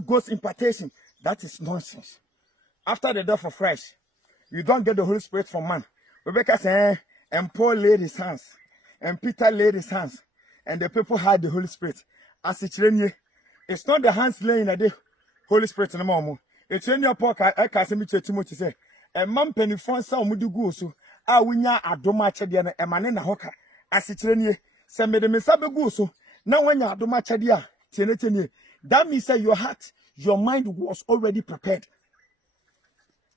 Ghost impartation. That is nonsense. After the death of Christ, you don't get the Holy Spirit from man. Rebecca said, and Paul laid his hands, and Peter laid his hands, and the people had the Holy Spirit. As it's not the hands laying at the Holy Spirit in the moment. It's when your pocket, I can't say Timothy say, a man penny for some would do go so. I win ya a domachadiana, a man in a hocker. As it's send me the Messabe go so. Now when you are domachadia, that means that your heart, your mind was already prepared.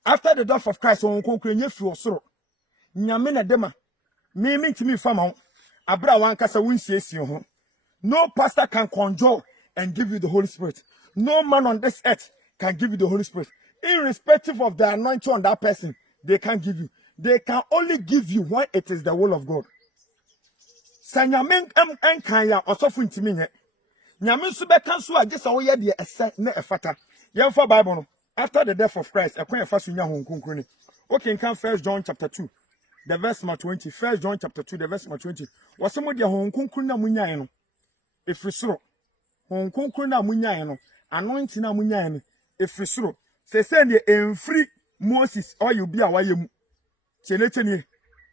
After the death of Christ, on concrete through sorrow. Nyamena dema, me to me fama, abra wan kasa win says you. No pastor can conjure and give you the Holy Spirit. No man on this earth can give you the Holy Spirit. Irrespective of the anointing on that person, they can't give you. They can only give you when it is the will of God. Sanyamen kanya osofu ntimi nye. Nyamen so be kan so age sa wo ye de ese na efata. Yem for Bible no. After the death of Christ, ekwan efa so nya hon konkroni. Okay, can 1 John chapter 2, the verse 20. 1 John chapter 2, the verse 20. Wasemo de hon konkroni na munyae no. Efrisoro. Hon konkroni na munyae no. Anointing na munyae no. Efrisoro. Se de enfri Moses or you be awaye mu. Cheneteni.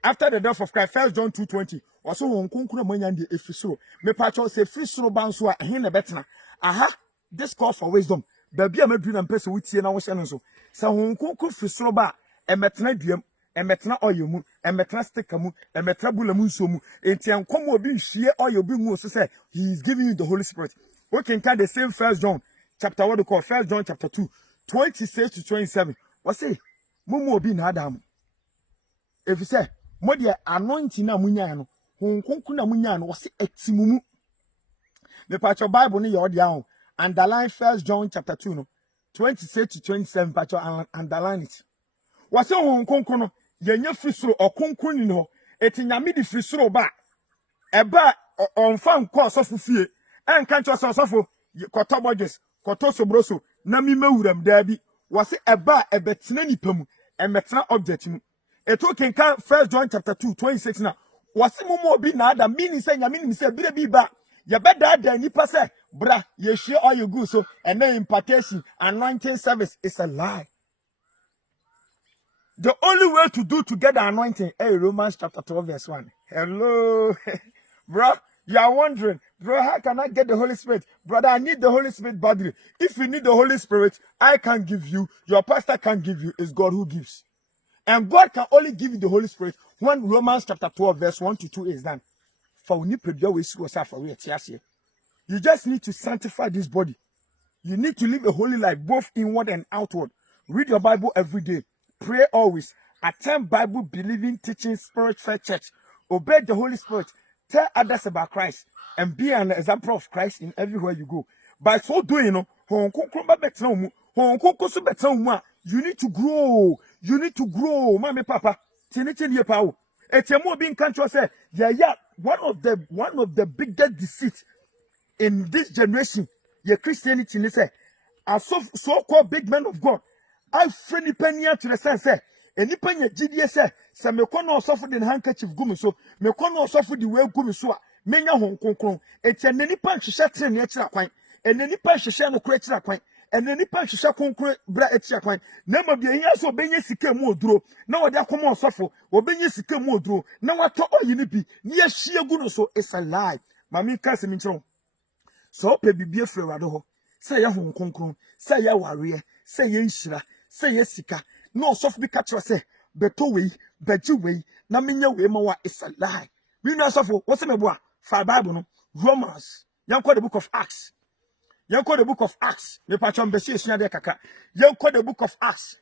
After the death of Christ, 1 John 2:20. Also, hon konkroni na munyae de efrisoro. Me pacho se efrisoro banso a hin na betena. Aha, this call for wisdom. Baby, I'm a dream and person with Siena was so. So, who could for ba, a metna dium, a metna or you, a metna stickamu, a metrabulamu sumu, and Tian Como being sheer or you bring more to say, he is giving you the Holy Spirit. We can tell the same 1 John, chapter what we call 1 John chapter 2, 26 to 27. What say? Mumu being Adam. If you say, Modia anointing na munyano, whom Kunkuna munyano was a timumu. The part of Bible near your down. Underline 1 John chapter 2, no, 26 to 27, but underline it. What's your home concono? Yenya frisro or concuni no, et in yamidi frisro ba. A ba on farm course of fear, and can't just suffer cotabodges, cotoso broso, nami meuram derby. Was it a ba a betinani pum, and metra object? A token can 1 John chapter 2, 26 now. Was it more be nada, meaning saying, I mean, say, be ba. You better than you pass it, bruh. You share all you go so, and then impartation, anointing service is a lie. The only way to do to get the anointing, hey, Romans chapter 12, verse 1. Hello, bruh. You are wondering, bro, how can I get the Holy Spirit? Brother, I need the Holy Spirit badly. If you need the Holy Spirit, I can give you, your pastor can give you, it's God who gives. And God can only give you the Holy Spirit when Romans chapter 12, verse 1 to 2 is done. You just need to sanctify this body. You need to live a holy life, both inward and outward. Read your Bible every day. Pray always. Attend Bible believing, teaching, spirit-fed church. Obey the Holy Spirit. Tell others about Christ. And be an example of Christ in everywhere you go. By so doing, you need to grow. You need to grow. Mommy, Papa. One of the biggest deceits in this generation, your Christianity, they say, are so-called big men of God. I friendly penny to the sense, say, and you penny GDS, say, some me kono suffer the handkerchief gumi so, me kono suffer the way gumi so, menya hong kong, it's an any punch shut in nature quite, and any punch shall no creature quite. And any punch shall concrete bra etcha quite. Never be here so being sick more draw. Now they come on suffer, or being sick more draw. Now what talk you need be near sheer good so it's a lie. Mammy Casimintron. So baby be afraid of say ya hong kong, say ya warrior, say ya shira, say ya sika. No soft be catcher say, beto way, beju way, naminya way more it's a lie. We know suffer, what's a boy? For Bible, Romans, young call the book of Acts. You call the book of Acts. You patron Bessia de Kaka. You call the book of Acts.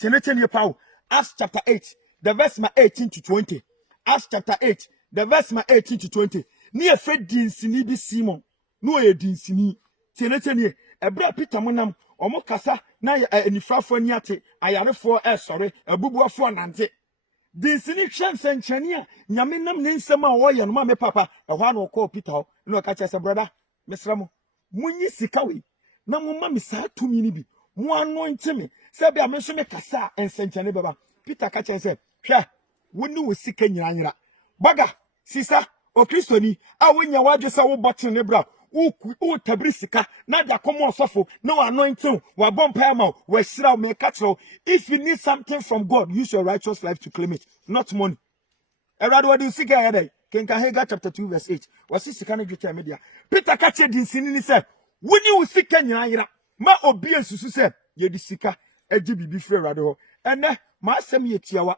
Teneten your power. Acts chapter 8, the verse 18 to 20. Acts chapter 8, the verse 18 to 20. Near Fred Dinsini be Simon. No a Dinsini. Teneten ye. A bra Peter Monam, or Mokasa, na any Frafoniate, I are for sorry, a bubu for Nante. Dinsini chance and Chania, Yaminam Ninsama Way and Mamma Papa, a one will call Peter, no catch as a brother, Miss Ramo. Munyi sikawi na mumma misa tumi ni bi mu anointe me se bia me so me kasa ensenchane baba Peter ka chen se hwa woni wo sika nyiranyira baga sisa o kristoni a wonya wadwe sa wo botin ne bra o tabrisika na da komo osofo no anointing wa bompa ma we shira me catch. If you need something from God, use your righteous life to claim it, not money. Erado wadi sika yede kenka Haggai chapter 2 verse 8 wasi sika no dwetwa media Peter ka che din sini ni se woni wo sika nyina yira ma obi esusu se ye di sika agi bibi fre erado ho ene ma asem ye tiawa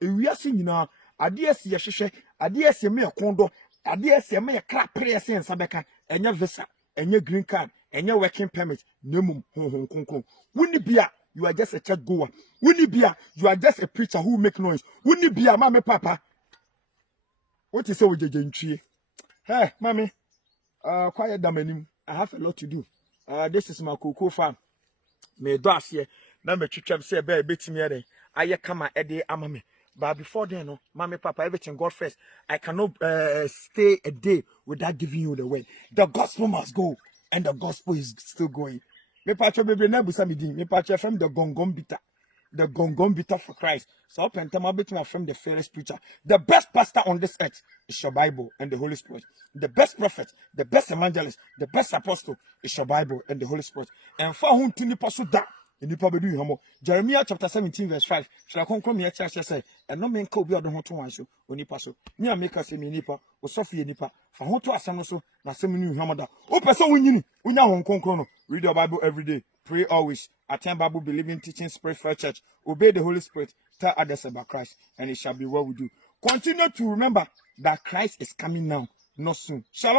ewiase nyina ade ese ye hwehwe ade ese me kondo ade ese me kra pre ese nsa beka enye visa enye green card enye working permit nemum honhon konkon woni bia you are just a church goer woni bia you are just a preacher who make noise woni bia ma me papa. What is so ntwie? Hey, mommy. Quiet down manim. I have a lot to do. This is my cocoa farm. Me do here. Na me twetwam say be betimi ere. Aye kama ede amame. But before then, no, mommy, papa, everything God first. I cannot stay a day without giving you the word. The gospel must go, and the gospel is still going. Me patcho me na busa me din. Me patcho from the gongom bita. The gongom bitter for Christ. So up and time bit from the fairest preacher. The best pastor on this earth is your Bible and the Holy Spirit. The best prophet, the best evangelist, the best apostle is your Bible and the Holy Spirit. And for whom to nipa so da, nipa bedu hamo. Jeremiah chapter 17 verse 5. Shall I conclude me church say, and no man could be other to one so, or nipa so. Near make us a nipa, or Sophia nipa, for who to assemble so, na some new hamada. Oh, person we now on concrono. Read your Bible every day. Pray always. Attend Bible believing teaching Spirit for church. Obey the Holy Spirit. Tell others about Christ, and it shall be well with you. Continue to remember that Christ is coming now, not soon. Shalom.